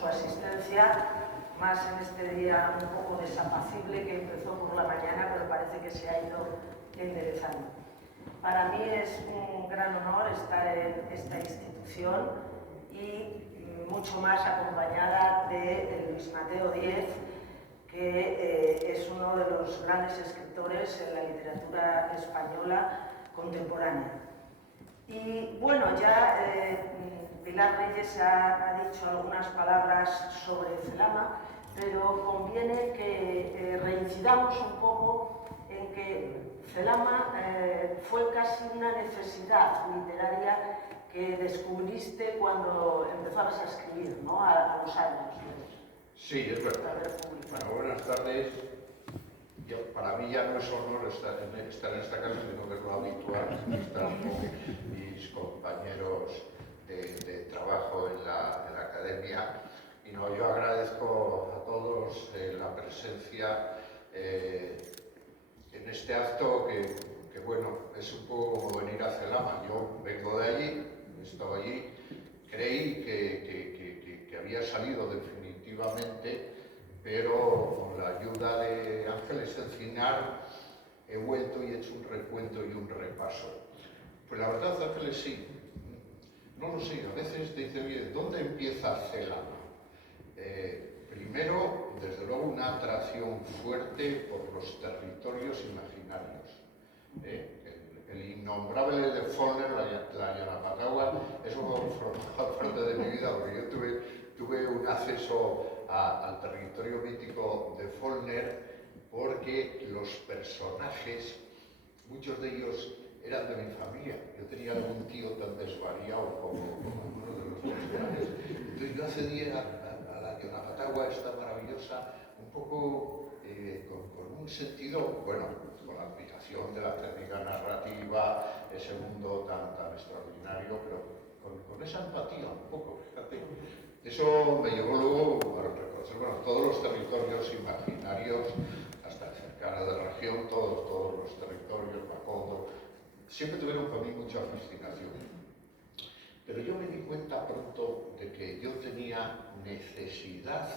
su asistencia, más en este día un poco desapacible que empezó por la mañana, pero parece que se ha ido enderezando. Para mí es un gran honor estar en esta institución y mucho más acompañada de Luis Mateo Díez, que es uno de los grandes escritores en la literatura española contemporánea. Y bueno, ya Pilar Reyes ha dicho algunas palabras sobre Celama, pero conviene que reincidamos un poco en que Celama fue casi una necesidad literaria que descubriste cuando empezabas a escribir, ¿no? A los años. Sí, es verdad. Bueno, buenas tardes. Para mí ya no es honor estar en esta casa, sino que es lo habitual estar con mis compañeros de trabajo en la academia. Y no, yo agradezco a todos la presencia en este acto que, bueno, es un poco como venir a Celama. Yo vengo de allí, he estado allí, creí que había salido definitivamente, pero con la ayuda de Ángeles Encinar he vuelto y he hecho un recuento y un repaso. Pues la verdad, Ángeles, sí, no lo sé, a veces dice, bien, ¿dónde empieza Celama? Primero, desde luego, una atracción fuerte por los territorios imaginarios. El innombrable de Follner, la Yanapatagua, eso forma parte de mi vida, porque yo tuve un acceso al territorio mítico de Follner, porque los personajes, muchos de ellos eran de mi familia. Yo tenía algún tío tan desvariado como algunos de los personajes. Entonces yo accedía a la Yanapatagua, esta maravillosa, un poco con un sentido, bueno, con la aplicación de la técnica narrativa, ese mundo tan extraordinario, pero con esa empatía un poco, fíjate. Eso me llevó luego a reconocer, bueno, todos los territorios imaginarios, hasta cercana de la región, todos los territorios, Macondo, siempre tuvieron para mí mucha fascinación. Pero yo me di cuenta pronto de que yo tenía necesidad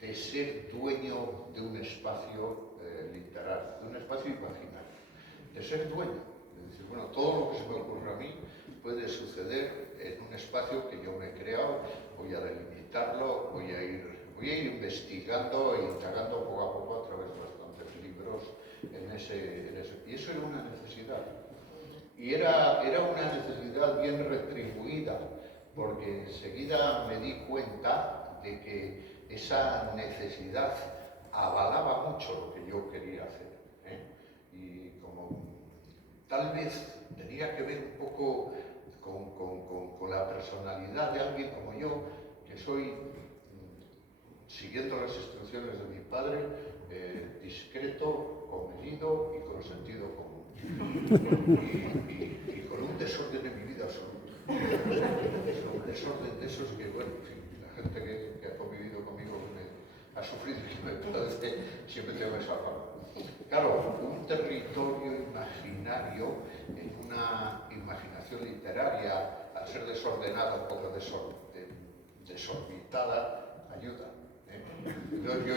de ser dueño de un espacio literario, de un espacio imaginario, de ser dueño. Es decir, bueno, todo lo que se me ocurre a mí puede suceder en un espacio que yo me he creado, voy a delimitarlo, voy a ir investigando e indagando poco a poco a través de bastantes libros en ese. Y eso era una necesidad. Y era una necesidad bien retribuida, porque enseguida me di cuenta de que esa necesidad avalaba mucho lo que yo quería hacer. Y como tal vez tenía que ver un poco con la personalidad de alguien como yo, que soy, siguiendo las instrucciones de mi padre, discreto, comedido y con sentido común. Y con un desorden en mi vida absoluto. Un desorden de esos que, bueno, en fin, la gente que ha convivido conmigo ha sufrido y me parece siempre tengo esa fama. Claro, un territorio imaginario en una imaginación literaria, al ser desordenada, un poco desorbitada, ayuda. Entonces yo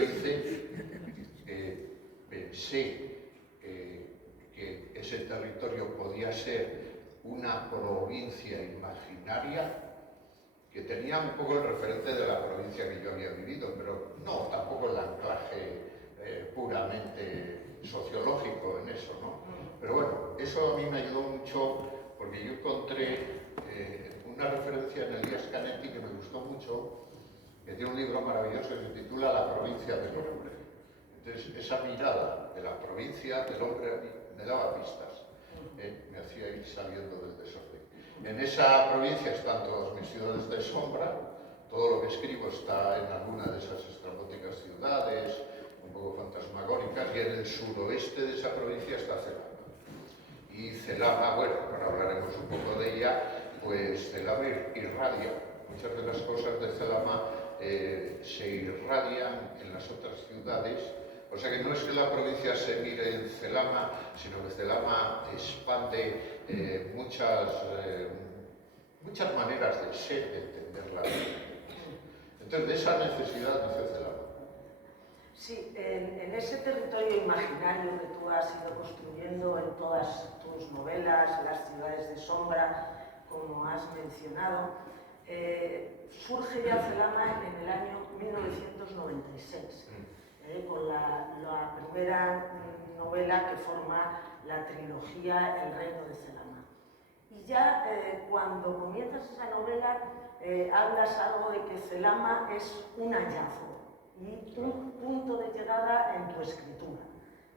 pensé que ese territorio podía ser una provincia imaginaria que tenía un poco el referente de la provincia que yo había vivido, pero no, tampoco el anclaje puramente sociológico en eso, ¿no? Pero bueno, eso a mí me ayudó mucho porque yo encontré una referencia en Elías Canetti que me gustó mucho, que tiene un libro maravilloso que se titula La provincia del hombre. Entonces, esa mirada de la provincia del hombre a mí me daba pistas, me hacía ir saliendo del desorden. En esa provincia están todas mis ciudades de sombra, todo lo que escribo está en alguna de esas estrambóticas ciudades, un poco fantasmagóricas, y en el suroeste de esa provincia está Celama. Y Celama, bueno, ahora hablaremos un poco de ella, pues Celama irradia. Muchas de las cosas de Celama se irradian en las otras ciudades, o sea que no es que la provincia se mire en Celama, sino que Celama expande muchas maneras de ser, de entender la vida. Entonces, de esa necesidad nació Celama. Sí, en ese territorio imaginario que tú has ido construyendo en todas tus novelas, las ciudades de sombra, como has mencionado, surge ya Celama en el año 1996, con la primera novela que forma la trilogía El reino de Celama. Y ya cuando comienzas esa novela hablas algo de que Celama es un hallazgo y un punto de llegada en tu escritura,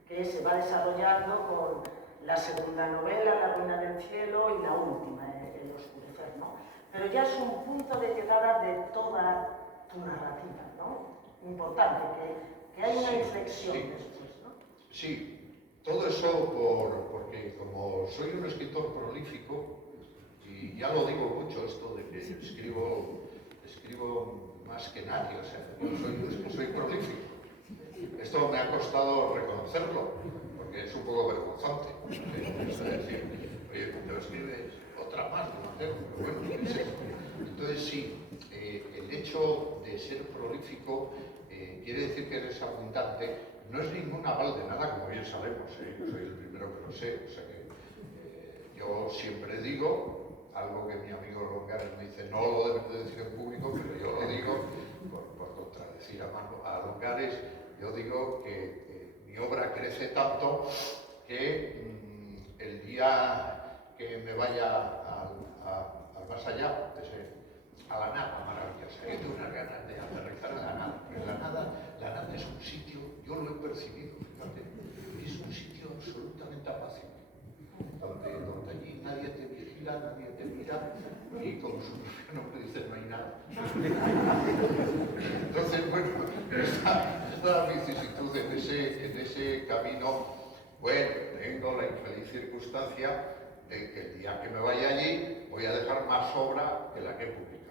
que se va desarrollando con la segunda novela, La ruina del cielo, y la última, El oscurecer, ¿no? Pero ya es un punto de llegada de toda tu narrativa, ¿no? Importante, que hay una inflexión después, ¿no? Sí, todo eso porque como soy un escritor prolífico, y ya lo digo mucho esto de que escribo más que nadie, o sea, soy prolífico. Esto me ha costado reconocerlo, porque es un poco vergonzante. Es decir, oye, tú escribes otra más de Mateo, pero bueno, ¿qué es eso? Entonces sí, el hecho de ser prolífico quiere decir que eres abundante. No es ningún aval de nada, como bien sabemos, yo soy el primero que lo sé, o sea que yo siempre digo algo que mi amigo Longares me dice, no lo debes de decir en público, pero yo lo digo por contradecir a Longares. Yo digo que mi obra crece tanto que el día que me vaya al más allá, a la nada maravillosa, yo tengo unas ganas de aterrizar en la nada, porque la nada es un sitio, yo lo he percibido, fíjate, es un sitio absolutamente apacible, donde allí nadie te vigila, nadie te mira, y como su propio nombre dice, no hay nada. Entonces, bueno, esta vicisitud en ese camino, bueno, tengo la infeliz circunstancia de que el día que me vaya allí voy a dejar más obra que la que he publicado.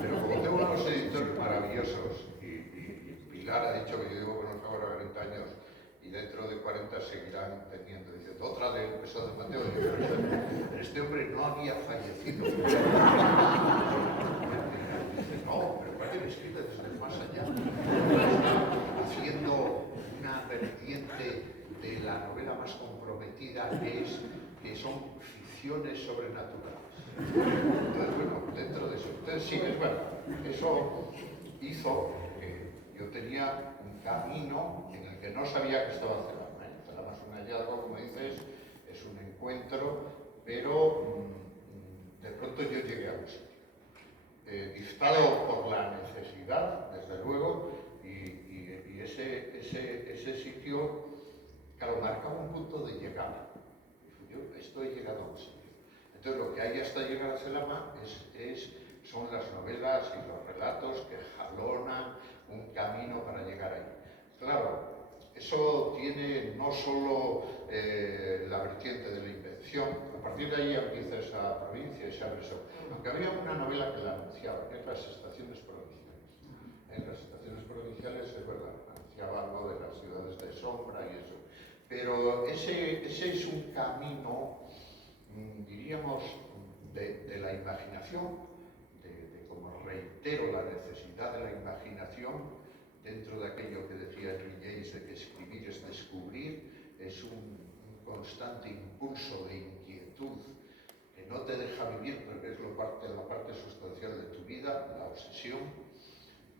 Pero como tengo unos editores maravillosos, y Pilar ha dicho que yo llevo con los ahora 40 años, y dentro de 40 seguirán teniendo, diciendo, otra de Pesado de Mateo, pero este hombre no había fallecido. Dice, no, pero ¿para qué me escribe desde el más allá? Está haciendo una vertiente de la novela más comprometida, que son ficciones sobrenaturales. Entonces, bueno, dentro de eso. Entonces, sí, es verdad, eso hizo que yo tenía un camino en el que no sabía que estaba Celama. Celama es un hallazgo, como dices, es un encuentro, pero de pronto yo llegué a un sitio. Dictado por la necesidad, desde luego, y ese sitio, claro, marcaba un punto de llegada. Yo estoy llegado a un sitio. Entonces, lo que hay hasta llegar a Celama son las novelas y los relatos que jalonan un camino para llegar ahí. Claro, eso tiene no solo la vertiente de la invención, a partir de ahí empieza esa provincia y se abre eso. Aunque había una novela que la anunciaba, que es Las estaciones provinciales. En las estaciones provinciales, es verdad, anunciaba algo de las ciudades de sombra y eso. Pero ese es un camino, diríamos, de la imaginación, como reitero, la necesidad de la imaginación dentro de aquello que decía Henry James, de que escribir es descubrir, es un constante impulso de inquietud que no te deja vivir, porque es la parte sustancial de tu vida, la obsesión.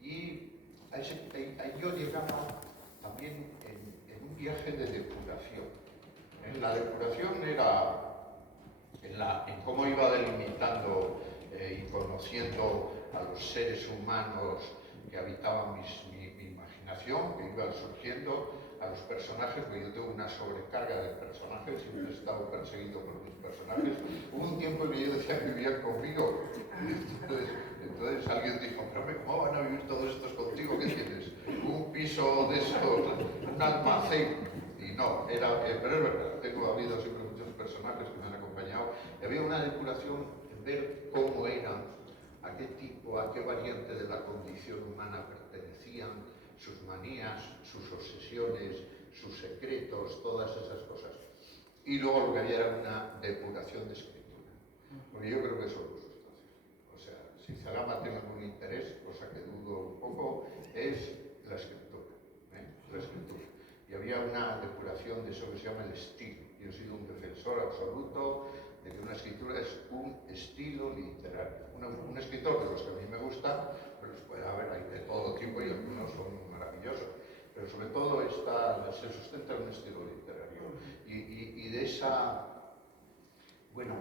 Y ahí yo llegaba también en un viaje de depuración. La depuración era en cómo iba delimitando y conociendo a los seres humanos que habitaban mi imaginación, que iban surgiendo, a los personajes, porque yo tengo una sobrecarga de personajes, siempre he estado perseguido por mis personajes. Hubo un tiempo en que yo decía que vivían conmigo. Entonces alguien dijo, pero ¿cómo van a vivir todos estos contigo? ¿Qué tienes? Un piso de estos, un almacén. Y no, pero es verdad, ha habido siempre muchos personajes que me han acompañado. Y había una depuración en ver cómo eran, a qué tipo, a qué variante de la condición humana pertenecían, sus manías, sus obsesiones, sus secretos, todas esas cosas. Y luego lo que había era una depuración de escritura. Porque yo creo que son dos sustancias. O sea, si Celama tiene algún interés, cosa que dudo eso que se llama el estilo. Yo he sido un defensor absoluto de que una escritura es un estilo literario. Un escritor de los que a mí me gustan, pues puede haber, hay de todo tipo y algunos son maravillosos, pero sobre todo se sustenta en un estilo literario. Y de esa, bueno,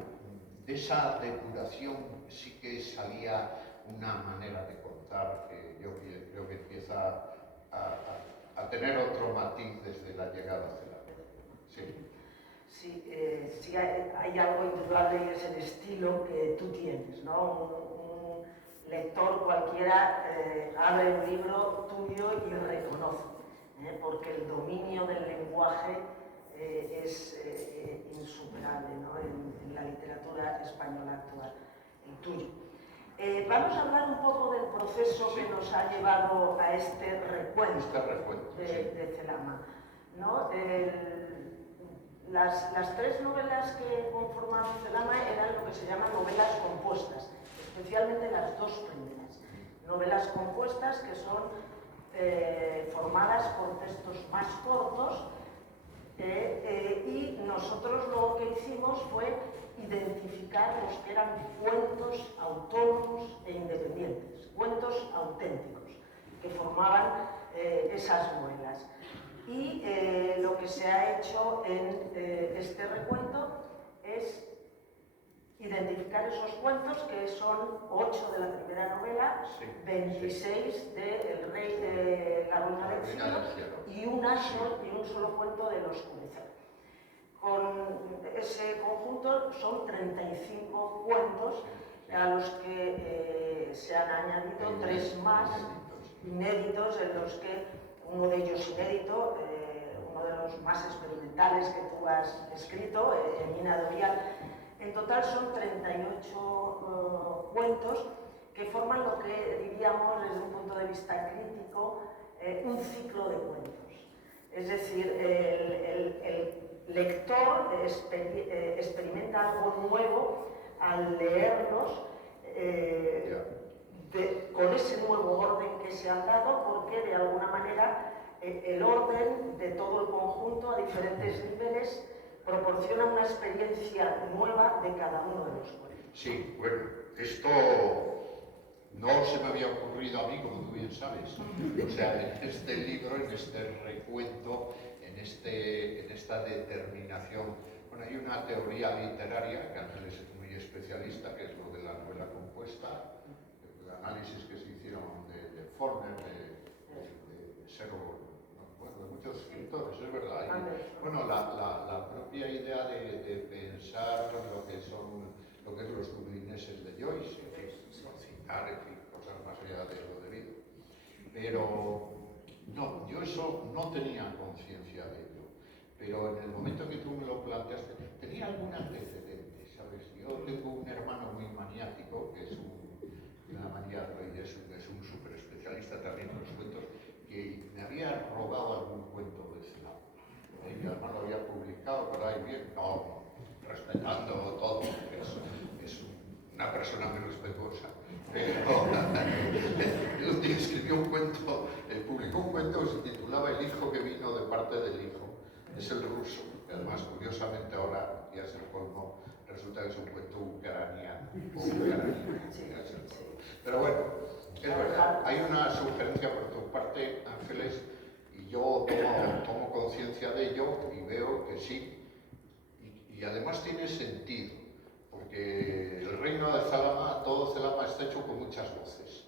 de esa depuración sí que salía una manera de contar que yo creo que empieza a tener otro matiz desde la llegada a Celano. Sí. Sí, hay algo indudable y es el estilo que tú tienes, ¿no? Un lector cualquiera abre un libro tuyo y reconoce, porque el dominio del lenguaje es insuperable, ¿no? en la literatura española actual, el tuyo. Vamos a hablar un poco del proceso que nos ha llevado a este recuento, de Celama, ¿no? Las tres novelas que conforman Celama eran lo que se llaman novelas compuestas, especialmente las dos primeras. Novelas compuestas que son formadas por textos más cortos y nosotros lo que hicimos fue identificar los que eran cuentos autónomos e independientes, cuentos auténticos que formaban esas novelas. Y lo que se ha hecho en este recuento es identificar esos cuentos, que son 8 de la primera novela, sí, 26 de El Rey de la Ruina del Cielo y un solo cuento del Oscurecer. Con ese conjunto son 35 cuentos a los que se han añadido 3 más inéditos, en los que uno de ellos inédito, uno de los más experimentales que tú has escrito, Mina Dorial. En total son 38 cuentos que forman lo que diríamos desde un punto de vista crítico un ciclo de cuentos. Es decir, el lector experimenta algo nuevo al leerlos con ese nuevo orden que se han dado, porque de alguna manera el orden de todo el conjunto a diferentes niveles proporciona una experiencia nueva de cada uno de los cuentos. Sí, bueno, esto no se me había ocurrido a mí, como tú bien sabes. O sea, en este libro, en este recuento, en esta determinación. Bueno, hay una teoría literaria, que Ángeles es muy especialista, que es lo de la novela compuesta, el análisis que se hicieron de Faulkner, de Servo, bueno, de muchos escritores, es verdad. Y, bueno, la propia idea de pensar lo que es los dublineses de Joyce, citar, en fin, cosas más allá de lo debido. Pero no, yo eso no tenía conciencia de ello. Pero en el momento que tú me lo planteaste, tenía algún antecedente, ¿sabes? Yo tengo un hermano muy maniático, que es una maniático y es un súper especialista también en los cuentos, que me había robado algún cuento de Celano. Mi hermano lo había publicado por ahí bien, no, respetando todo, es una persona muy respetuosa. Pero un día escribió un cuento, publicó un cuento que se titulaba El hijo que vino de parte del hijo. Es el ruso, que además curiosamente ahora, ya es el colmo, resulta que es un cuento ucraniano. Pero bueno, es verdad, hay una sugerencia por tu parte, Ángeles, y yo tomo conciencia de ello y veo que sí, y además tiene sentido, porque el reino de Celama, todo Celama está hecho con muchas voces.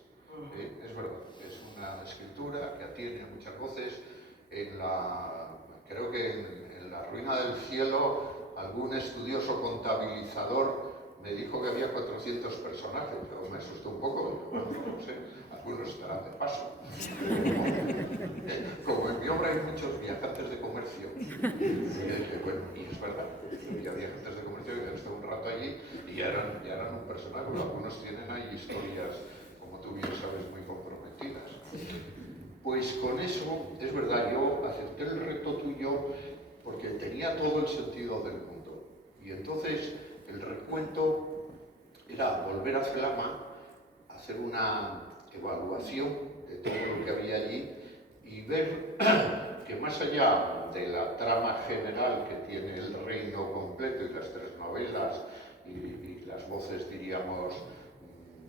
Es verdad, es una escritura que atiene muchas voces. Creo que en La Ruina del Cielo, algún estudioso contabilizador me dijo que había 400 personajes, pero me asustó un poco, bueno, no sé, algunos estarán de paso. Como en mi obra hay muchos viajantes de comercio, bueno, y es verdad, había viajantes de comercio que han estado un rato allí y ya eran un personaje, pero algunos tienen ahí historias, como tú bien sabes, muy comprometidas. Pues con eso, es verdad, yo acepté el reto tuyo porque tenía todo el sentido del mundo. Y entonces el recuento era volver a Celama, hacer una evaluación de todo lo que había allí y ver que más allá de la trama general que tiene el reino completo y las tres novelas y las voces, diríamos,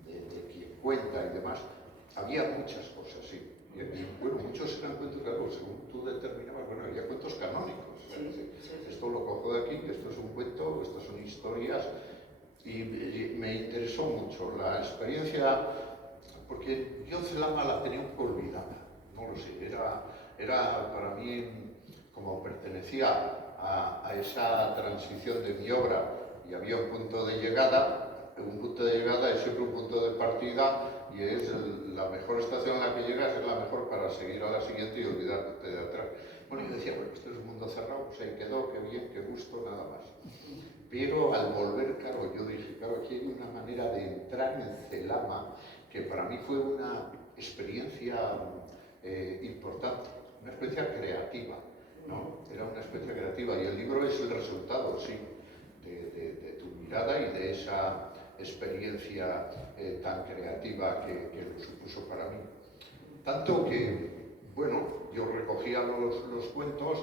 de quien cuenta y demás, había muchas cosas, sí. Y bueno, muchos eran cuentos, claro, según tú determinabas, bueno, había cuentos canónicos. Sí, sí, sí. Esto lo cojo de aquí, que esto es un cuento, estas son historias, y me interesó mucho la experiencia, porque yo Celama la tenía un poco olvidada, no lo sé, era para mí, como pertenecía a esa transición de mi obra, y había un punto de llegada es siempre un punto de partida, y es la mejor estación a la que llegas, es la mejor para seguir a la siguiente y olvidarte de atrás. Bueno, yo decía, bueno, esto es un mundo cerrado, pues ahí quedó, qué bien, qué gusto, nada más. Pero al volver, claro, yo dije, claro, aquí hay una manera de entrar en Celama que para mí fue una experiencia importante, una experiencia creativa, ¿no? Era una experiencia creativa y el libro es el resultado, sí, de tu mirada y de esa experiencia tan creativa que lo supuso para mí. Tanto que, bueno, yo recogía los cuentos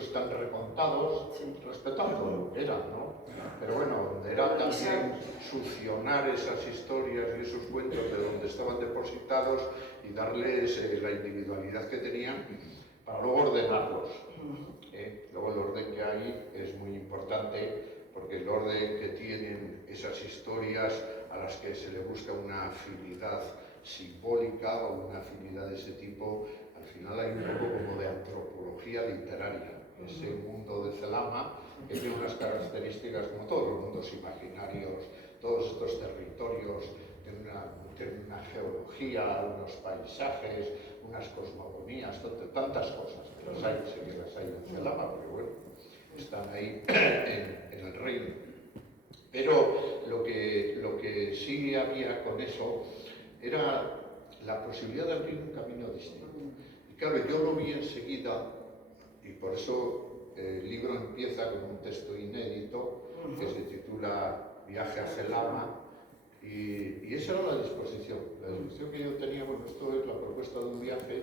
están recontados, respetando lo que eran, ¿no? Pero bueno, era también succionar esas historias y esos cuentos de donde estaban depositados y darles la individualidad que tenían para luego ordenarlos. Luego el orden que hay es muy importante porque el orden que tienen esas historias a las que se le busca una afinidad simbólica o una afinidad de ese tipo, al final hay un poco como de antropología literaria. Ese mundo de Celama que tiene unas características como todos los mundos imaginarios, todos estos territorios, tienen una geología, unos paisajes, unas cosmogonías, tantas cosas que las hay, sí que las hay en Celama, pero bueno, están ahí en el reino. Pero lo que sí había con eso era la posibilidad de abrir un camino distinto. Y claro, yo lo vi enseguida, y por eso el libro empieza con un texto inédito que se titula Viaje a Celama, y esa era la disposición que yo tenía. Bueno, esto es la propuesta de un viaje,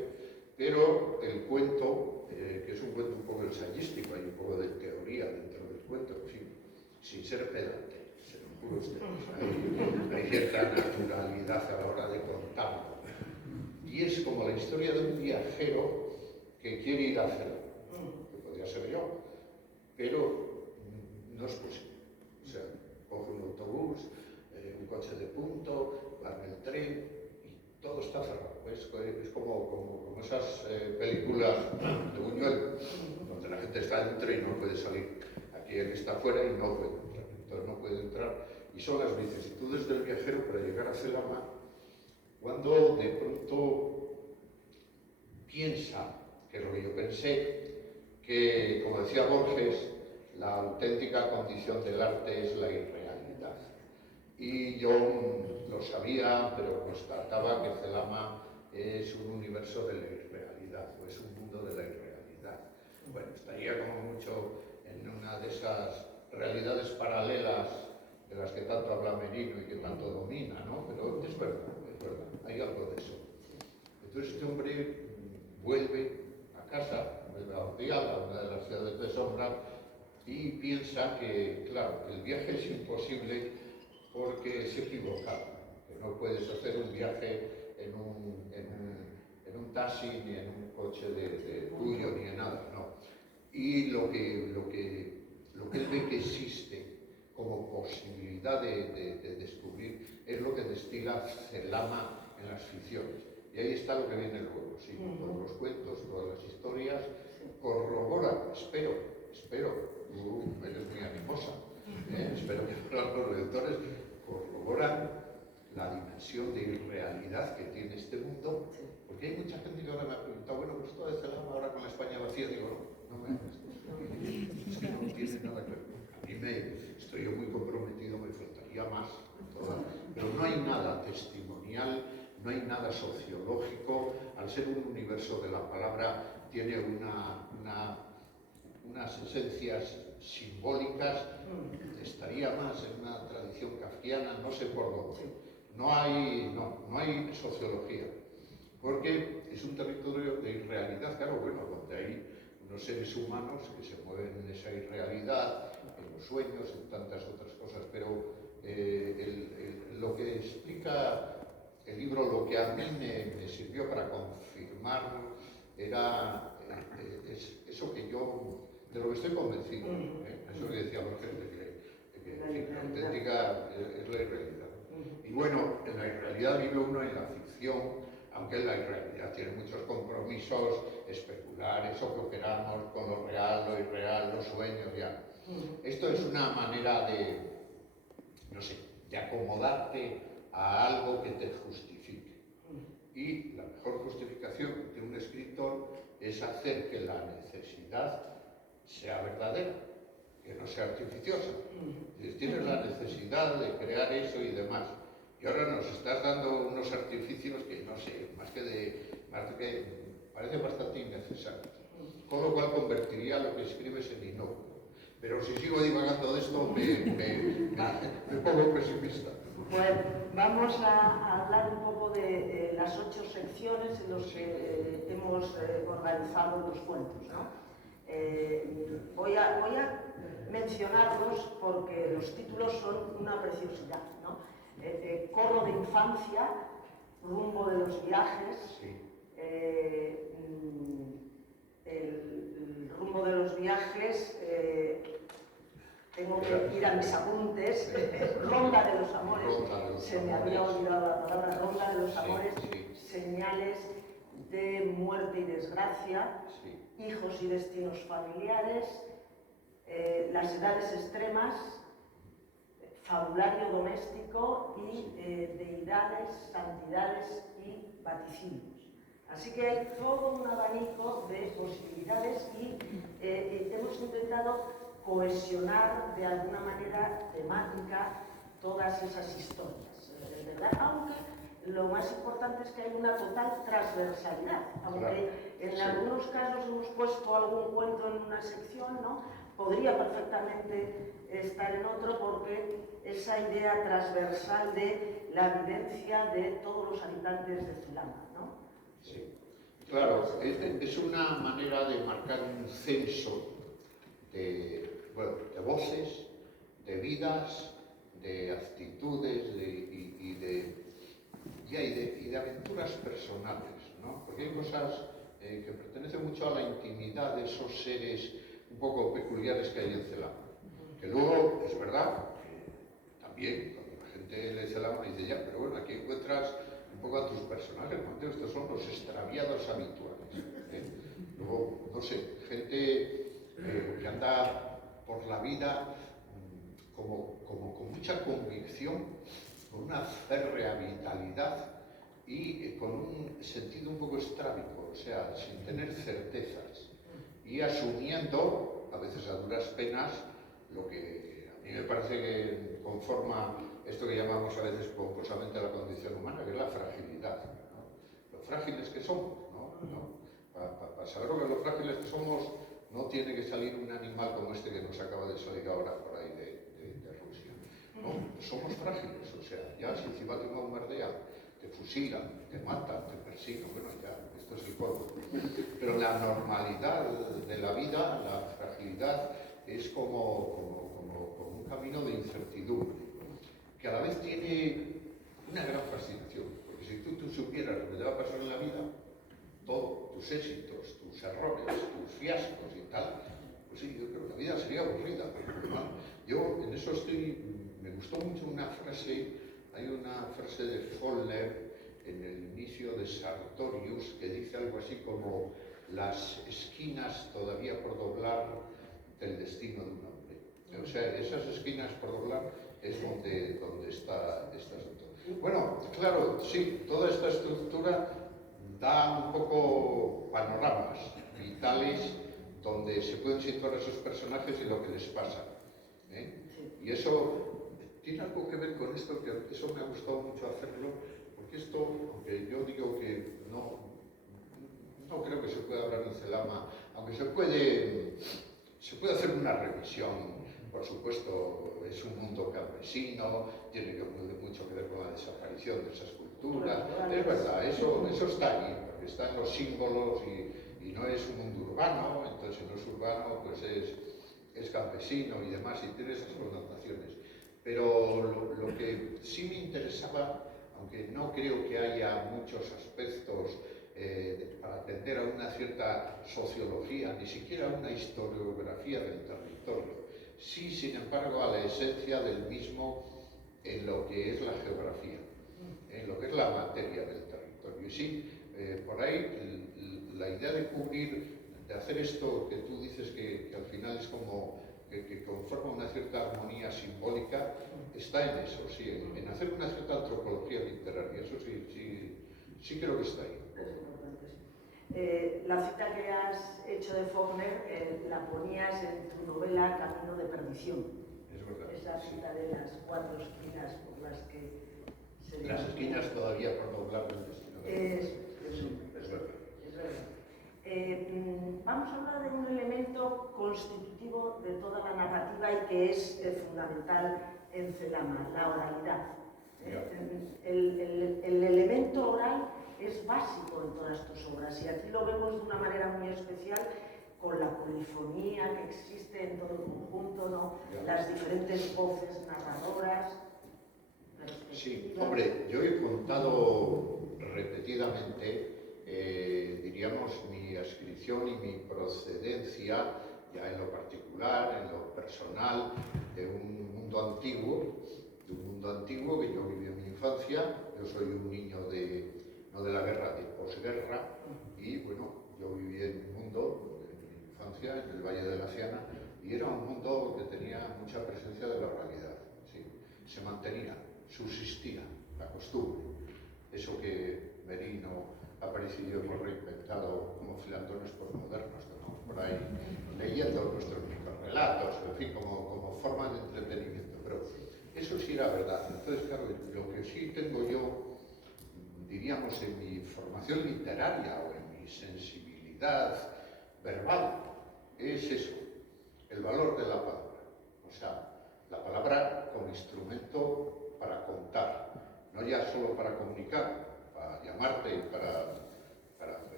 pero el cuento, que es un cuento un poco ensayístico, hay un poco de teoría dentro del cuento, en fin, sin ser pedante, se lo juro a ustedes, hay cierta naturalidad a la hora de contarlo. Y es como la historia de un viajero que quiere ir a Celama, que podría ser yo, pero no es posible. O sea, coge un autobús, un coche de punto, va en el tren y todo está cerrado. Es como esas películas de Buñuel, donde la gente está dentro y no puede salir. Aquí él está fuera y no puede entrar. Entonces no puede entrar. Y son las vicisitudes del viajero para llegar a Celama, cuando de pronto piensa, que es lo que yo pensé, que, como decía Borges, la auténtica condición del arte es la irrealidad. Y yo lo sabía, pero constataba que Celama es un universo de la irrealidad, o es un mundo de la irrealidad. Bueno, estaría como mucho en una de esas realidades paralelas de las que tanto habla Merino y que tanto domina, ¿no? Pero es verdad, hay algo de eso. Entonces este hombre vuelve a casa, vuelve a Ordial, una de las ciudades de sombra, y piensa que, claro, el viaje es imposible porque es equivocado, que no puedes hacer un viaje en un taxi, ni en un coche de tuyo, ni en nada, no. Y lo que él ve que existe como posibilidad de descubrir es lo que destila Celama en las ficciones. Y ahí está lo que viene luego, sí, todos los cuentos, todas las historias, corroboran, espero, eres muy animosa, espero que para los lectores corroboran la dimensión de irrealidad que tiene este mundo, porque hay mucha gente que ahora me ha preguntado, bueno, pues esto de Celama ahora con la España vacía, digo, no me hagas esto, es que no tiene nada que ver. A mí estoy yo muy comprometido, me faltaría más, pero no hay nada testimonial, no hay nada sociológico. Al ser un universo de la palabra, tiene unas esencias simbólicas, estaría más en una tradición kafkiana, no sé por dónde. No hay sociología, porque es un territorio de irrealidad, claro, bueno, donde hay unos seres humanos que se mueven en esa irrealidad, en los sueños, en tantas otras cosas, pero lo que explica el libro, lo que a mí me sirvió para confirmarlo, era eso que yo, de lo que estoy convencido, eso que decía Borges, de que la auténtica es la irrealidad. Y bueno, en la irrealidad vive uno en la ficción, aunque la irrealidad tiene muchos compromisos, especular, eso que operamos con lo real, lo irreal, los sueños, ya. Esto es una manera de, no sé, de acomodarte a algo que te justifique. Y la mejor justificación de un escritor es hacer que la necesidad sea verdadera, que no sea artificiosa. Tienes la necesidad de crear eso y demás. Y ahora nos estás dando unos artificios que, no sé, más que parecen bastante innecesarios. Con lo cual convertiría lo que escribes en inocuo. Pero si sigo divagando de esto, me pongo pesimista. Pues vamos a hablar un poco de las 8 secciones en las que hemos organizado los cuentos, ¿no? Voy a mencionarlos porque los títulos son una preciosidad, ¿no? Corro de infancia, rumbo de los viajes, el rumbo de los viajes, tengo que ir a mis apuntes, ronda de los amores, se me había olvidado la palabra ronda de los amores, señales de muerte y desgracia, hijos y destinos familiares, las edades extremas, fabulario doméstico y deidades, santidades y vaticinios. Así que hay todo un abanico de posibilidades y hemos intentado cohesionar de alguna manera temática todas esas historias, ¿verdad? Aunque lo más importante es que hay una total transversalidad, aunque en algunos casos hemos puesto algún cuento en una sección, ¿no? Podría perfectamente estar en otro porque esa idea transversal de la vivencia de todos los habitantes de Zulama, ¿no? Sí, claro, es una manera de marcar un censo de voces, de vidas, de actitudes y de aventuras personales, ¿no? Porque hay cosas que pertenecen mucho a la intimidad de esos seres un poco peculiares que hay en Celama. Que luego, es verdad, también cuando la gente lee Celama dice, ya, pero bueno, aquí encuentras un poco a tus personajes, ¿no? Estos son los extraviados habituales. Luego, no sé, gente que anda por la vida como con mucha convicción, con una férrea vitalidad y con un sentido un poco estrábico, o sea, sin tener certezas y asumiendo, a veces a duras penas, lo que a mí me parece que conforma esto que llamamos a veces pomposamente la condición humana, que es la fragilidad, ¿no? Lo frágiles que somos, ¿no? Para saber lo frágiles que somos, no tiene que salir un animal como este que nos acaba de salir ahora por ahí de Rusia. No, somos frágiles, o sea, ya si encima te bombardean, te fusilan, te matan, te persiguen, bueno, ya, esto es el polvo. Pero la normalidad de la vida, la fragilidad, es como un camino de incertidumbre, que a la vez tiene una gran fascinación, porque si tú supieras lo que te va a pasar en la vida, todo, tus éxitos, tus errores, tus fiascos y tal, pues sí, yo creo que la vida sería aburrida, pero mal. Yo en eso me gustó mucho una frase, hay una frase de Follner en el inicio de Sartorius que dice algo así como las esquinas todavía por doblar del destino de un hombre. O sea, esas esquinas por doblar es donde está asunto. Bueno, claro, sí, toda esta estructura da un poco panoramas vitales donde se pueden situar esos personajes y lo que les pasa. Y eso tiene algo que ver con esto, que eso me ha gustado mucho hacerlo, porque esto, aunque yo digo que no creo que se pueda hablar en Celama, aunque se puede hacer una revisión, por supuesto, es un mundo campesino, tiene mucho que ver con la desaparición de esas culturas, es verdad, eso está ahí, porque están los símbolos y no es un mundo urbano, entonces si no es urbano, pues es campesino y demás, y tiene esas connotaciones. Pero lo que sí me interesaba, aunque no creo que haya muchos aspectos para atender a una cierta sociología, ni siquiera a una historiografía del territorio, sí, sin embargo, a la esencia del mismo en lo que es la geografía, en lo que es la materia del territorio. Y sí, por ahí la idea de cubrir, de hacer esto que tú dices que al final es como que conforma una cierta armonía simbólica, está en eso, sí, en hacer una cierta antropología literaria, eso sí creo que está ahí. Es importante, sí. La cita que has hecho de Faulkner la ponías en tu novela Camino de Perdición. Es verdad. Esa cita de las 4 esquinas por las que se... Las esquinas todavía por doblar el destino. Es verdad. Es verdad. Vamos a hablar de un elemento constitutivo de toda la narrativa y que es fundamental en Celama, la oralidad. El elemento oral es básico en todas tus obras y aquí lo vemos de una manera muy especial con la polifonía que existe en todo el conjunto, ¿no? Las diferentes voces narradoras. Sí, hombre, yo he contado repetidamente, diríamos, mi adscripción y mi procedencia, ya en lo particular, en lo personal, de un mundo antiguo que yo viví en mi infancia. Yo soy un niño no de la guerra, de posguerra, y bueno, yo viví en un mundo, en mi infancia, en el Valle de la Siana, y era un mundo que tenía mucha presencia de la oralidad, ¿sí? Se mantenía, subsistía la costumbre, eso que Merino ha parecido y hemos reinventado como filantrones postmodernos, que estamos por ahí leyendo nuestros microrelatos, en fin, como forma de entretenimiento, pero eso sí era verdad. Entonces, claro, lo que sí tengo yo, diríamos, en mi formación literaria o en mi sensibilidad verbal, es eso, el valor de la palabra. O sea, la palabra como instrumento para contar, no ya solo para comunicar, para llamarte, en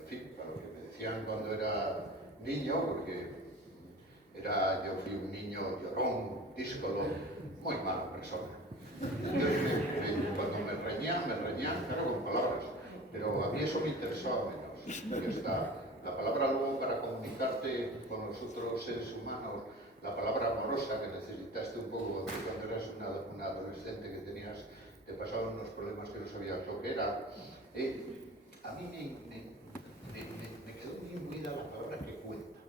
fin, para lo que me decían cuando era niño, porque yo fui un niño llorón, díscolo, muy mala persona. Entonces, cuando me reñían, claro, con palabras, pero a mí eso me interesaba menos. Ya está. La palabra luego para comunicarte con los otros seres humanos, la palabra amorosa que necesitaste un poco cuando eras una adolescente que te pasaban unos problemas que no sabías lo que era. A mí me quedó muy imbuida la palabra que cuenta.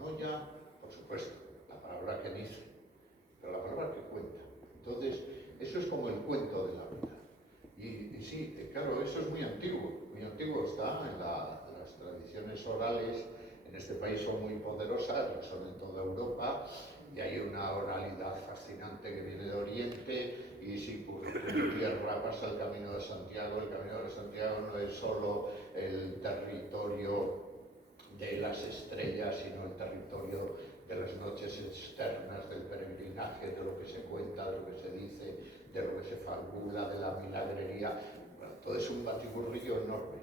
No ya, por supuesto, la palabra que dice, pero la palabra que cuenta. Entonces, eso es como el cuento de la vida. Y sí, claro, eso es muy antiguo, está en las tradiciones orales, en este país son muy poderosas, son en toda Europa, y hay una oralidad fascinante que viene de Oriente, y si por tu tierra pasa el Camino de Santiago no es solo el territorio de las estrellas, sino el territorio de las noches externas, del peregrinaje, de lo que se cuenta, de lo que se dice, de lo que se fabula, de la milagrería. Bueno, todo es un batiburrillo enorme.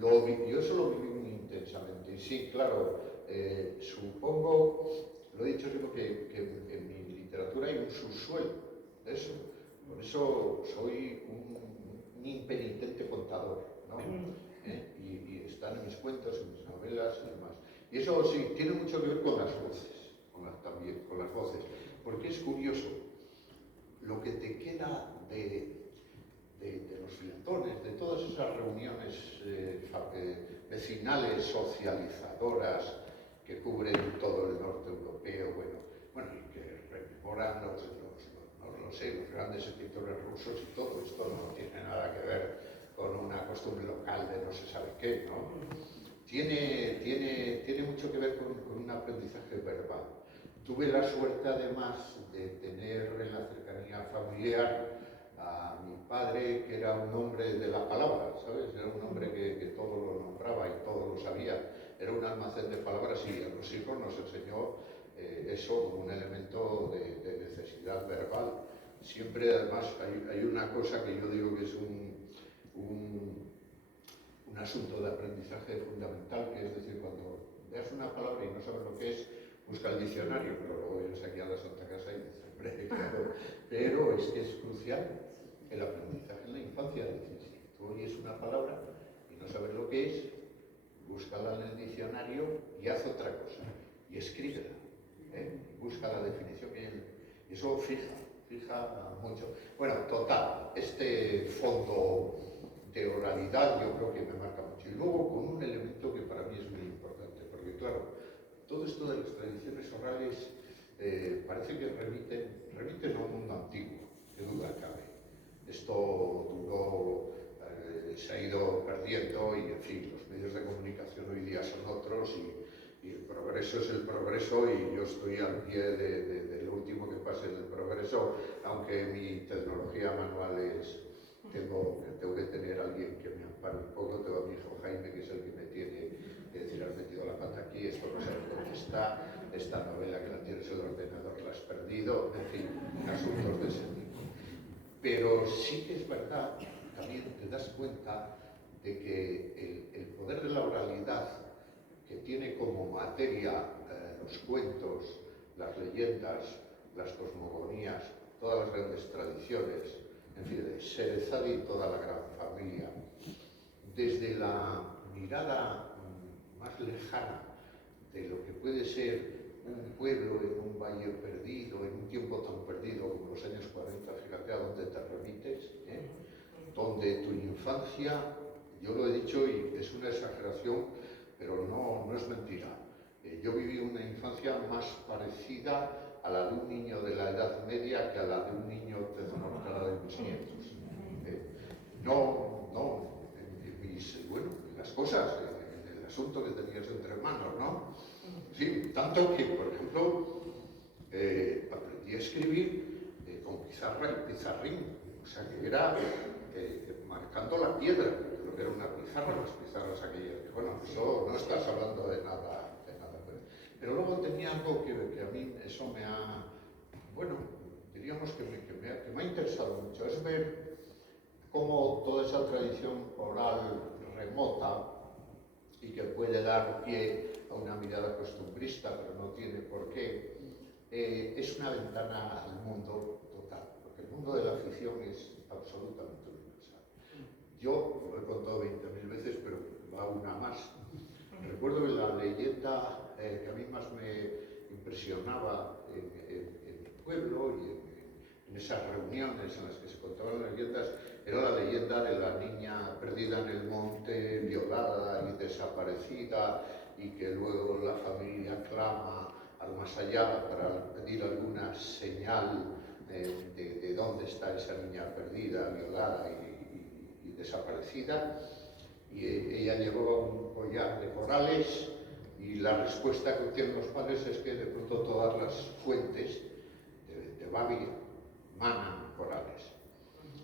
Yo eso lo viví muy intensamente. Y sí, claro, supongo, lo he dicho siempre, que en mi literatura hay un subsuelo de eso. Por eso soy un impenitente contador, ¿no? Y están en mis cuentos, en mis novelas y demás. Y eso sí, tiene mucho que ver con las voces, también con las voces, porque es curioso, lo que te queda de los filantones, de todas esas reuniones vecinales, socializadoras, que cubren todo el norte europeo, bueno, y que rememoran los grandes escritores rusos, y todo esto no tiene nada que ver con una costumbre local de no se sabe qué, ¿no? Tiene mucho que ver con un aprendizaje verbal. Tuve la suerte, además, de tener en la cercanía familiar a mi padre, que era un hombre de la palabra, ¿sabes? Era un hombre que todo lo nombraba y todo lo sabía. Era un almacén de palabras y a los hijos nos enseñó eso como un elemento de necesidad verbal. Siempre, además, hay una cosa que yo digo que es una asunto de aprendizaje fundamental, que es decir, cuando veas una palabra y no sabes lo que es, busca el diccionario, pero luego vienes aquí a la Santa Casa y dices, hombre, claro, pero es que es crucial el aprendizaje en la infancia. Es decir, si tú oyes una palabra y no sabes lo que es, búscala en el diccionario y haz otra cosa, y escríbela, busca la definición y eso fija mucho. Bueno, total, este fondo de oralidad yo creo que me marca mucho. Y luego con un elemento que para mí es muy importante, porque claro, todo esto de las tradiciones orales parece que remiten a un mundo antiguo, que duda cabe. Esto duró, se ha ido perdiendo y en fin, los medios de comunicación hoy día son otros y el progreso es el progreso y yo estoy al pie de lo último que pase en el progreso, aunque mi tecnología manual es... Tengo que tener a alguien que me ampare un poco. Tengo a mi hijo Jaime, que es el que me tiene que decir, has metido la pata aquí, esto no sabes dónde está, esta novela que la tienes en el ordenador la has perdido, en fin, asuntos de ese tipo. Pero sí que es verdad, también te das cuenta de que el poder de la oralidad, que tiene como materia los cuentos, las leyendas, las cosmogonías, todas las grandes tradiciones, en fin, de Sherezade y toda la gran familia, desde la mirada más lejana de lo que puede ser un pueblo en un valle perdido, en un tiempo tan perdido como los años 40, fíjate a dónde te remites, donde tu infancia, yo lo he dicho y es una exageración, pero no es mentira. Yo viví una infancia más parecida a la de un niño de la Edad Media que a la de un niño de mis nietos. Bueno, las cosas, el asunto que tenías entre manos, ¿no? Sí, tanto que, por ejemplo, aprendí a escribir con pizarra y pizarrín, o sea que era marcando la piedra, lo que era una pizarra, las pizarras aquellas. Bueno, eso no estás hablando de nada. Pero luego tenía algo que a mí eso me ha, bueno, diríamos que me ha interesado mucho, es ver cómo toda esa tradición oral remota y que puede dar pie a una mirada costumbrista, pero no tiene por qué, es una ventana al mundo total, porque el mundo de la ficción es absolutamente universal. Yo lo he contado 20.000 veces, pero va una más. Recuerdo que la leyenda que a mí más me impresionaba en mi pueblo y en esas reuniones en las que se contaban las leyendas era la leyenda de la niña perdida en el monte, violada y desaparecida, y que luego la familia clama al más allá para pedir alguna señal de dónde está esa niña perdida, violada y desaparecida. Y ella llevaba un collar de corales y la respuesta que obtienen los padres es que de pronto todas las fuentes de Babia manan corales.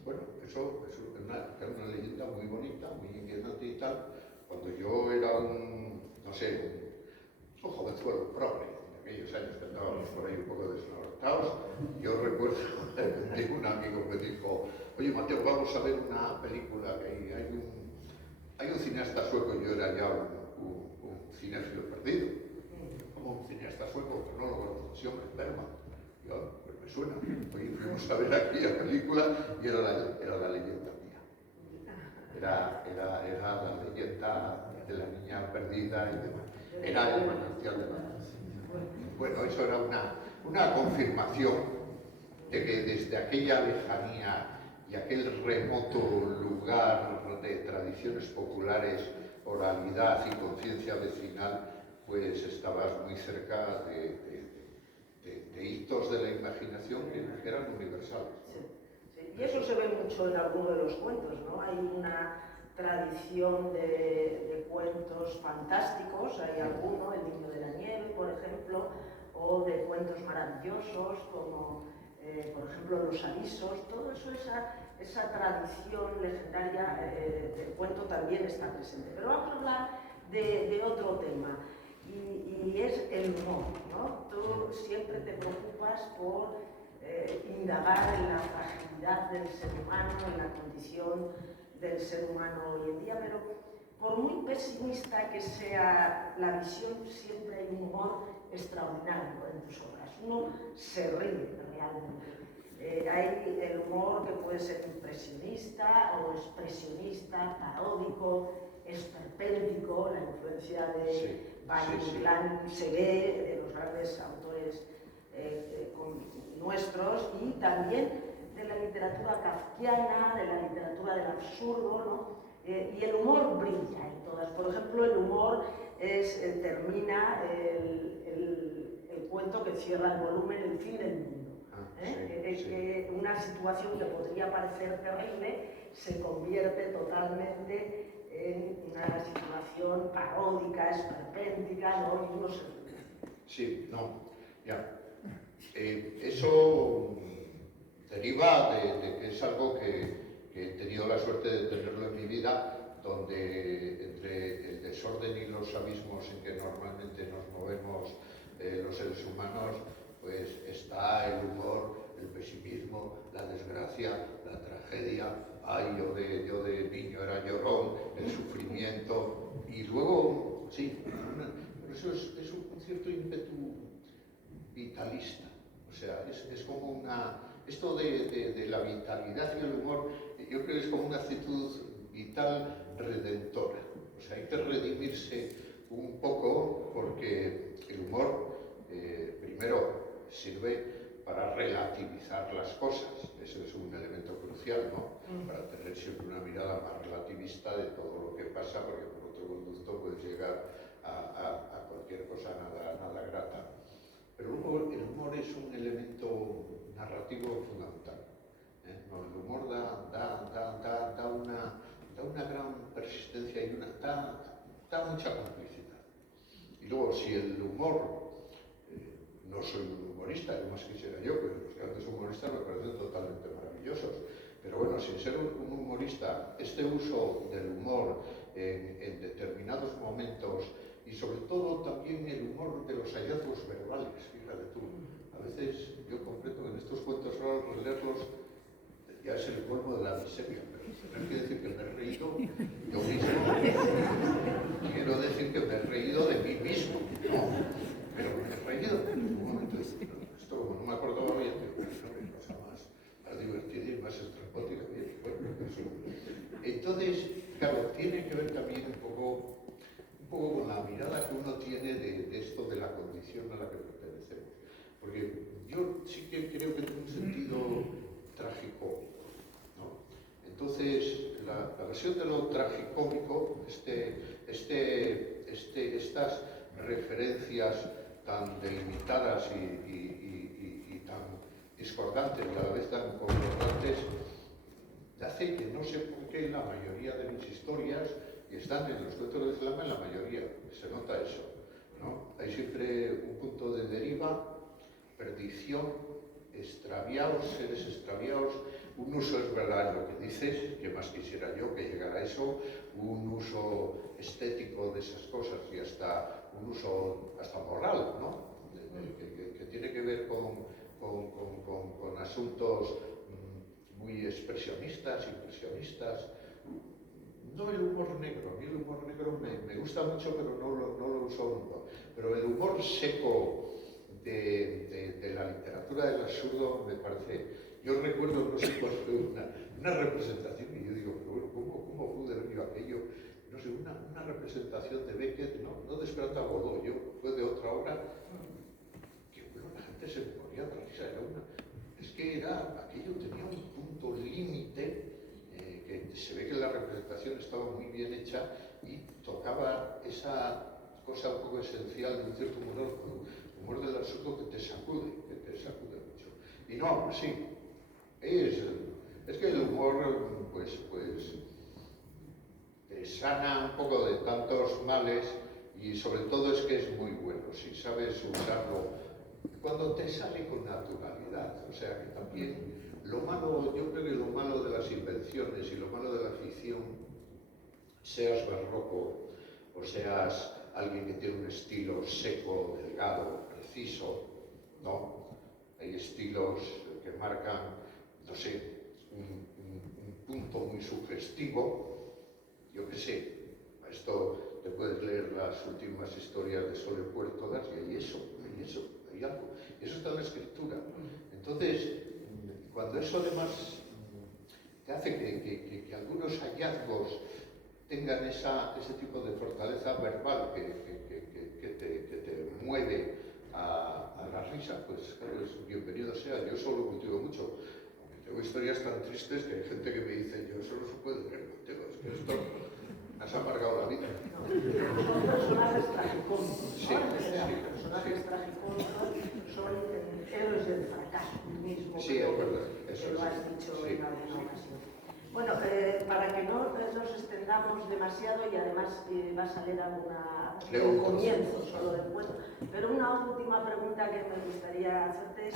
Bueno, eso era una leyenda muy bonita, muy inquietante y tal. Cuando yo era un jovenzuelo progre, en aquellos años que andábamos por ahí un poco desnortados, yo recuerdo de un amigo que dijo, oye Mateo, vamos a ver una película que hay un cineasta sueco, yo era ya un cinéfilo perdido, como un cineasta sueco, que no lo conozco, sí, hombre, Bergman. Yo, pues me suena. Hoy fuimos a ver aquella película y era la leyenda mía. Era la leyenda de la niña perdida y demás. Era el manantial de la paz. Bueno, eso era una confirmación de que desde aquella lejanía y aquel remoto lugar de tradiciones populares, oralidad y conciencia vecinal, pues estabas muy cerca de hitos de la imaginación que eran universales. Sí. Y eso se ve mucho en alguno de los cuentos, ¿no? Hay una tradición de cuentos fantásticos, hay alguno, El niño de la nieve, por ejemplo, o de cuentos maravillosos como, por ejemplo, Los avisos, todo eso, esa tradición legendaria del cuento también está presente. Pero vamos a hablar de otro tema. Y es el humor, ¿no? Tú siempre te preocupas por indagar en la fragilidad del ser humano, en la condición del ser humano hoy en día, pero por muy pesimista que sea la visión, siempre hay un humor extraordinario en tus obras. Uno se ríe realmente. Hay el humor que puede ser impresionista o expresionista, paródico, esperpéntico, la influencia de Valle Inclán se ve, de los grandes autores nuestros, y también de la literatura kafkiana, de la literatura del absurdo, ¿no? Y el humor brilla en todas. Por ejemplo, el humor termina el cuento que cierra el volumen, El fin del mundo. Una situación que podría parecer terrible se convierte totalmente en una situación paródica, esperpéntica, ¿no? Y uno se... Sí, no, ya. Eso deriva de que es algo que he tenido la suerte de tenerlo en mi vida, donde entre el desorden y los abismos en que normalmente nos movemos los seres humanos, pues está el humor, el pesimismo, la desgracia, la tragedia. Ay, yo de niño era llorón, el sufrimiento, y luego, sí, por eso es un cierto ímpetu vitalista. O sea, es como una... Esto de la vitalidad y el humor, yo creo que es como una actitud vital redentora. O sea, hay que redimirse un poco porque el humor, primero, sirve para relativizar las cosas. Eso es un elemento crucial, ¿no? Para tener siempre una mirada más relativista de todo lo que pasa, porque por otro conducto puedes llegar a cualquier cosa nada grata. Pero el humor es un elemento narrativo fundamental. No, el humor da una gran persistencia y da mucha complicidad. Y luego, si el humor, no soy un humorista, además quisiera yo, pero los grandes humoristas me parecen totalmente maravillosos. Pero bueno, sin ser un humorista, este uso del humor en determinados momentos, y sobre todo también el humor de los hallazgos verbales, fíjate tú. A veces yo comprendo que en estos cuentos raros releerlos ya es el colmo de la miseria, pero tener que decir que me he reído yo mismo, quiero decir que me he reído de mí mismo, no, pero me he reído. Un momento, esto como no me acordaba bien, digo, no hay cosa más divertida y más estrambótica. Entonces, claro, tiene que ver también un poco con la mirada que uno tiene de esto de la condición a la que pertenecemos. Porque yo sí que creo que tiene un sentido tragicómico, ¿no? Entonces, la versión de lo tragicómico, estas referencias tan delimitadas y tan discordantes y a la vez tan concordantes, hace que no sé por qué la mayoría de mis historias, y están en los cuentos de Flama en la mayoría, se nota eso, ¿no? Hay siempre un punto de deriva, perdición, extraviados, seres extraviados. Un uso es verdad lo que dices, que más quisiera yo que llegara a eso, un uso estético de esas cosas y hasta un uso hasta moral, ¿no? Que tiene que ver con asuntos muy expresionistas, impresionistas. No el humor negro, a mí el humor negro me gusta mucho, pero no lo uso nunca. Pero el humor seco de la literatura del absurdo me parece... Yo recuerdo, no sé cuál fue una representación, y yo digo, pero bueno, ¿cómo pude ver yo aquello? No sé, una representación de Beckett, no de Esperanza Godoy, fue de otra obra, que bueno, la gente se moría de risa, es que aquello tenía un punto límite, que se ve que la representación estaba muy bien hecha y tocaba esa cosa un poco esencial de un cierto humor del absurdo que te sacude mucho. Y no, sí, es que el humor pues te sana un poco de tantos males y sobre todo es que es muy bueno, si sabes usarlo, cuando te sale con naturalidad. O sea que también lo malo, yo creo que lo malo de las invenciones y lo malo de la ficción, seas barroco o seas alguien que tiene un estilo seco, delgado, preciso, ¿no? Hay estilos que marcan, no sé, un punto muy sugestivo, yo qué sé, las últimas historias de Sole Puertodas y hay eso, hay algo. Eso está en la escritura. Entonces, cuando eso además te hace que algunos hallazgos tengan ese tipo de fortaleza verbal que te mueve a la risa, pues claro, bienvenido sea. Yo solo cultivo mucho. Tengo historias tan tristes que hay gente que me dice, yo eso no se puede ver contigo, es que esto me has amargado la vida. Son personajes tragicómicos, ¿no? Sí, Personajes tragicómicos son héroes del fracaso mismo, sí, es verdad, que lo has dicho sí, en alguna ocasión. Bueno, para que no nos extendamos demasiado, y además vas a leer el comienzo solo del cuento, pero una última pregunta que me gustaría hacerte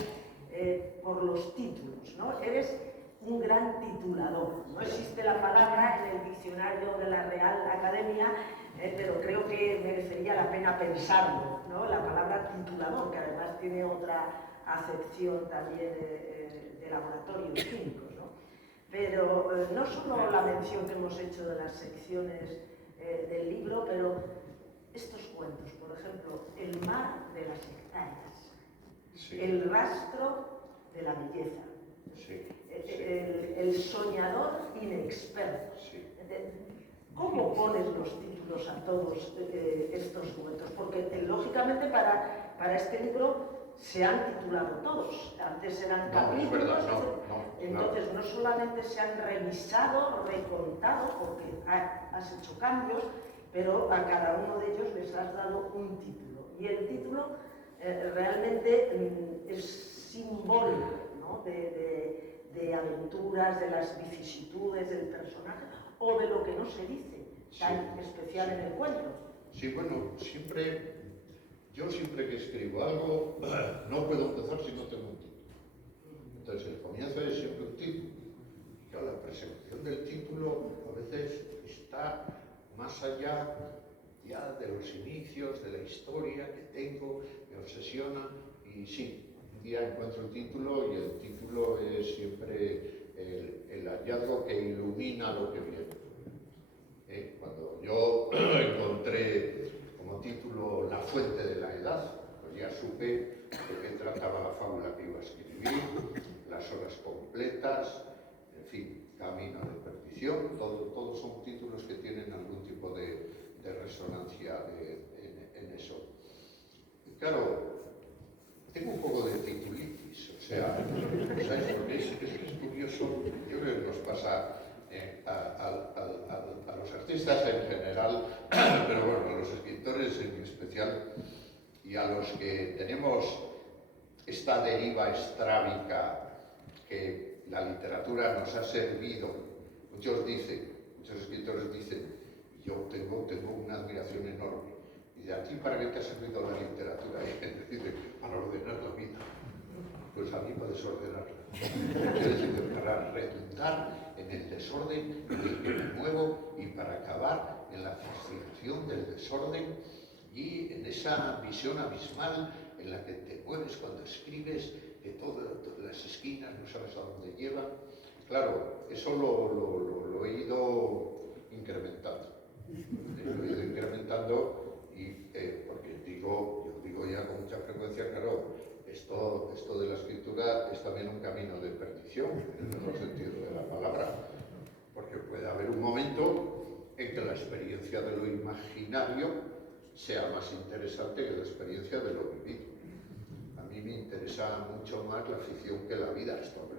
es por los títulos, ¿no? Eres un gran titulador. No existe la palabra en el diccionario de la Real Academia, pero creo que merecería la pena pensarlo, ¿no? La palabra titulador, que además tiene otra acepción también de laboratorio químicos, ¿no? Pero no solo la mención que hemos hecho de las secciones del libro, pero estos cuentos, por ejemplo, El mar de las hectáreas, sí. El rastro de la belleza, sí. El soñador inexperto. Sí. ¿Cómo pones los títulos a todos estos cuentos? Porque lógicamente para este libro se han titulado todos, antes eran capítulos, verdad, entonces no solamente se han revisado, recontado, porque has hecho cambios, pero a cada uno de ellos les has dado un título. Y el título realmente es simbólico, ¿no? de aventuras, de las vicisitudes del personaje, o de lo que no se dice, tan especial en el cuento. Sí, bueno, yo siempre que escribo algo, no puedo empezar si no tengo un título. Entonces el comienzo es siempre un título. Claro, la persecución del título a veces está más allá ya de los inicios, de la historia que tengo, me obsesiona, y sí, un día encuentro el título y el título es siempre el hallazgo que ilumina lo que viene. Cuando yo encontré como título La fuente de la edad, pues ya supe de qué trataba la fábula que iba a escribir, las horas completas, en fin, Camino de perdición, todos son títulos que tienen algún tipo de resonancia en eso. Y claro, tengo un poco de titulitis, o sea, ¿sabes lo que es curioso? Yo creo que nos pasa a los artistas en general, pero bueno, a los escritores en especial, y a los que tenemos esta deriva estrábica que la literatura nos ha servido. Muchos escritores dicen, yo tengo una admiración enorme, y de aquí para qué te ha servido la literatura, y gente dice, para ordenar la vida. Pues a mí para desordenarla. Quiero decir, para redundar en el desorden en el que me muevo y para acabar en la fascinación del desorden y en esa visión abismal en la que te mueves cuando escribes, que todas las esquinas no sabes a dónde llevan. Claro, eso lo he ido incrementando. Y porque yo digo ya con mucha frecuencia, claro, esto de la escritura es también un camino de perdición, en el mejor sentido de la palabra, porque puede haber un momento en que la experiencia de lo imaginario sea más interesante que la experiencia de lo vivido. A mí me interesa mucho más la ficción que la vida. Esto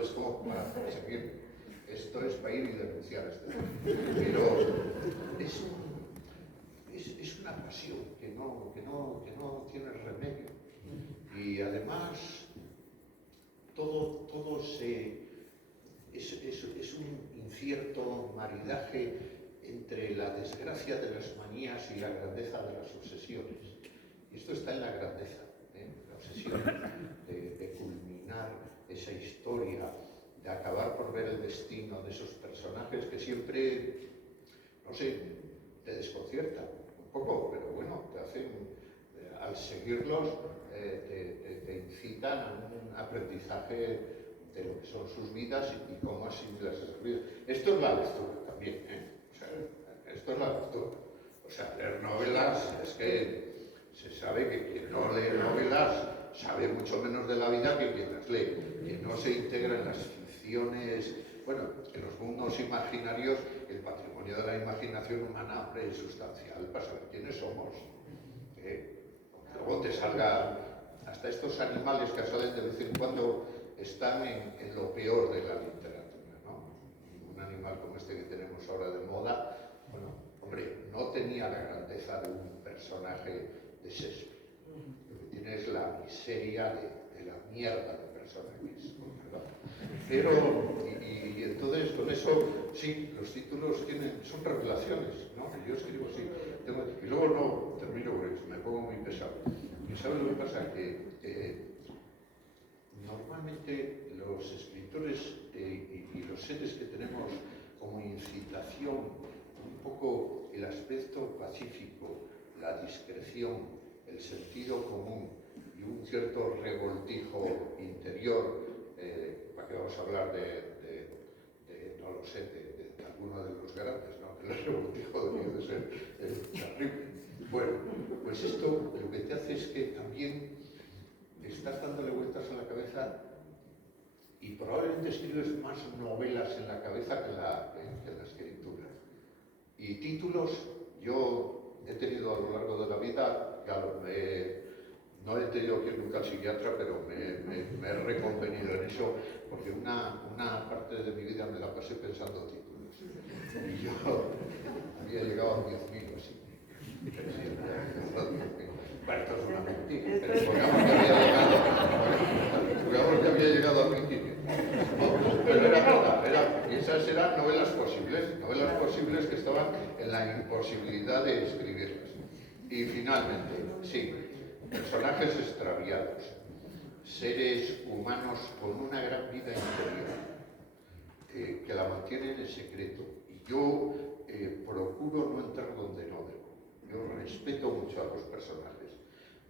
es como para seguir. Esto es para ir y denunciar pero es una pasión que no tiene remedio. Y además todo es un incierto maridaje entre la desgracia de las manías y la grandeza de las obsesiones. Y esto está en la grandeza, la obsesión de culminar esa historia, de acabar por ver el destino de esos personajes que siempre, no sé, te desconciertan un poco, pero bueno, te hacen, al seguirlos, te incitan a un aprendizaje de lo que son sus vidas y cómo así las vidas. Esto es la lectura también, O sea, esto es la lectura. O sea, leer novelas es que se sabe que quien no lee novelas sabe mucho menos de la vida que quien las lee, que no se integra en las ficciones, bueno, en los mundos imaginarios. El patrimonio de la imaginación humana, hombre, es sustancial para saber quiénes somos. Luego te salga, hasta estos animales que salen de vez en cuando están en lo peor de la literatura, ¿no? Un animal como este que tenemos ahora de moda, bueno, hombre, no tenía la grandeza de un personaje de Shakespeare. Lo que tiene es la miseria de la mierda de persona que es, ¿verdad? Pero, y entonces con eso, sí, los títulos son revelaciones, ¿no? Yo escribo así, y luego no, termino porque me pongo muy pesado. ¿Y sabes lo que pasa? Que normalmente los escritores y los seres que tenemos como incitación, un poco el aspecto pacífico, la discreción, el sentido común y un cierto revoltijo interior, para que vamos a hablar no lo sé, de alguno de los grandes, ¿no? El revoltijo debió de ser terrible. Bueno, pues esto lo que te hace es que también estás dándole vueltas a la cabeza y probablemente escribes más novelas en la cabeza que en la escritura. Y títulos, yo he tenido a lo largo de la vida, claro, no he tenido que ir nunca al psiquiatra, pero me he reconvenido en eso, porque una parte de mi vida me la pasé pensando títulos. Y yo había llegado a 10.000 así. Bueno, esto es una mentira, pero supongamos que había llegado a 1.500. Pero era verdad, y esas eran novelas posibles que estaban en la imposibilidad de escribirlas. Y finalmente, sí, personajes extraviados, seres humanos con una gran vida interior, que la mantienen en secreto. Y yo procuro no entrar donde no debo. Yo respeto mucho a los personajes,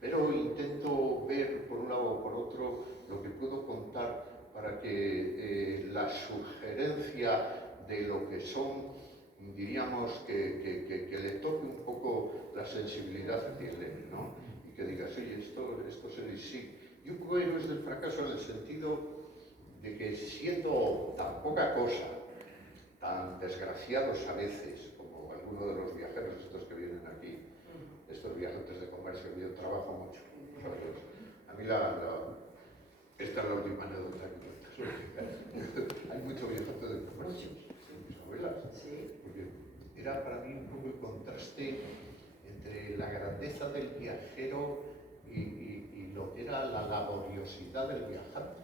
pero intento ver por un lado o por otro lo que puedo contar para que la sugerencia de lo que son, diríamos, que le toque un poco la sensibilidad que lee, ¿no? Y que digas, oye, esto sería sí. Y un poco héroes del fracaso en el sentido de que siendo tan poca cosa, tan desgraciados a veces, como algunos de los viajeros estos que vienen aquí, estos viajantes de comercio, yo trabajo mucho. A mí esta es la última anécdota que cuento. Hay mucho viajante de comercio en mis novelas, porque era para mí un poco el contraste entre la grandeza del viajero y lo que era la laboriosidad del viajante.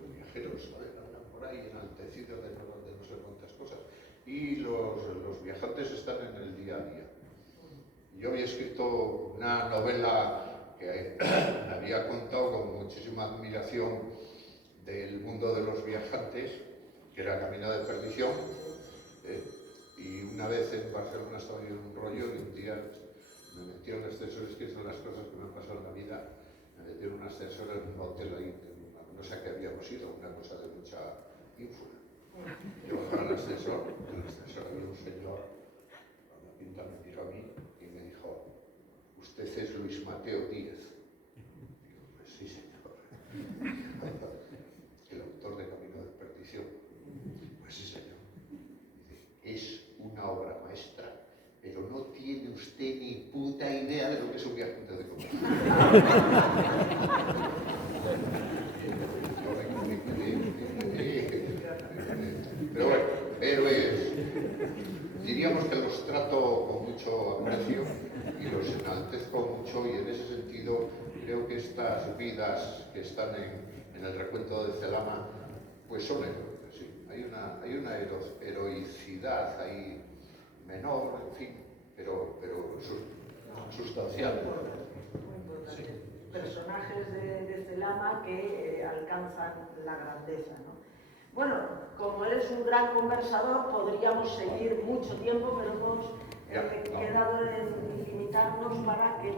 Los viajeros, ¿sabes? Andan por ahí enaltecidos de no sé cuántas cosas, y los viajantes están en el día a día. Yo había escrito una novela que me había contado con muchísima admiración del mundo de los viajantes, que era Camino de Perdición, y una vez en Barcelona estaba yo en un rollo y un día me metí en un ascensor, es que son las cosas que me han pasado en la vida, me metí en un ascensor en un hotel ahí, no sé a qué habíamos ido, una cosa de mucha ínfula. Yo bajaba al ascensor, en el ascensor había un señor, con la pinta me miró a mí y me dijo, ¿usted es Luis Mateo Díez? Digo, pues sí, señor. El autor de Camino de Perdición. Pues sí, señor. Dice, es una obra maestra, pero no tiene usted ni puta idea de lo que es un viajante de comercio. Pero bueno, héroes, diríamos que los trato con mucho aprecio y los enaltezco mucho, y en ese sentido creo que estas vidas que están en el recuento de Celama pues son heroicas, sí. Hay una heroicidad ahí menor, en fin, pero sustancial. Sí. Personajes de Celama que alcanzan la grandeza, ¿no? Bueno, como eres un gran conversador, podríamos seguir mucho tiempo, pero hemos quedado en limitarnos para que